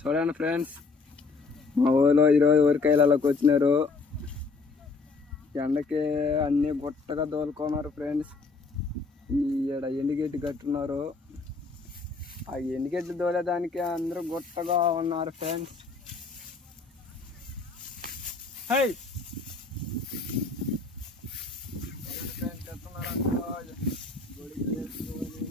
చూడండి ఫ్రెండ్స్, మా ఊళ్ళో ఈరోజు వరికాయలలోకి వచ్చినారు. ఎండకి అన్నీ గుట్టగా దోలుకున్నారు ఫ్రెండ్స్. ఈడ ఎండుగడ్డి కట్టున్నారు. ఆ ఎండుగడ్డి దోలేదానికి అందరూ గుట్టగా ఉన్నారు ఫ్రెండ్స్. హై ఫ్రెండ్స్ ఎత్తున్నారు గుడికి వేసుకొని.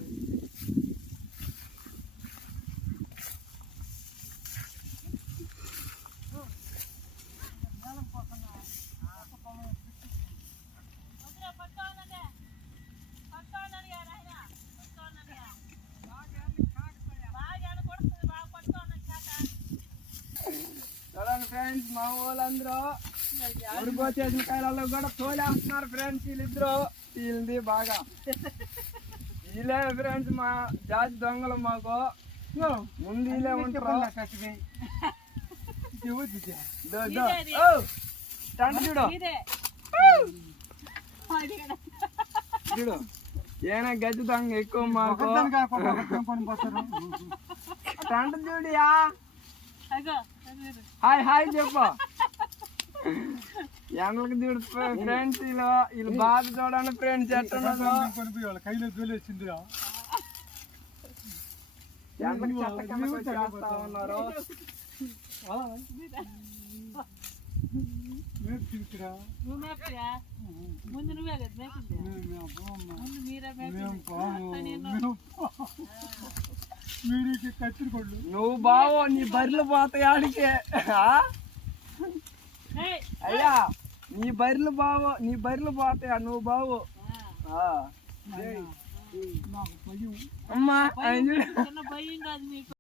చూడండి ఫ్రెండ్స్, మా వాళ్ళందరూ ఉడిపోచేసిన కాయలలో కూడా తోలేస్తున్నారు ఫ్రెండ్స్. వీళ్ళిద్దరు వీళ్ళది బాగా వీళ్ళే ఫ్రెండ్స్ మా జాతి దొంగలు. మాకు ముందు వీళ్ళే ఉంటారు. చూడు ఏనా గజ్జి దొంగ ఎక్కువ మాకు. టంట చూడియా, హాయ్ హాయ్ చెప్పు. ఎండలకి చూడు ఫ్రెండ్స్, వీళ్ళు బాధ చూడండి ఫ్రెండ్స్ ఎట్టున్నదో. ఎండలకి చేస్తా ఉన్నారు. నువ్వు బావు, నీ బర్రెలు పోతాయి ఆడికి. అయ్యా నీ బర్రెలు బావు, నీ బర్రెలు పోతాయా నువ్వు బావు. అమ్మా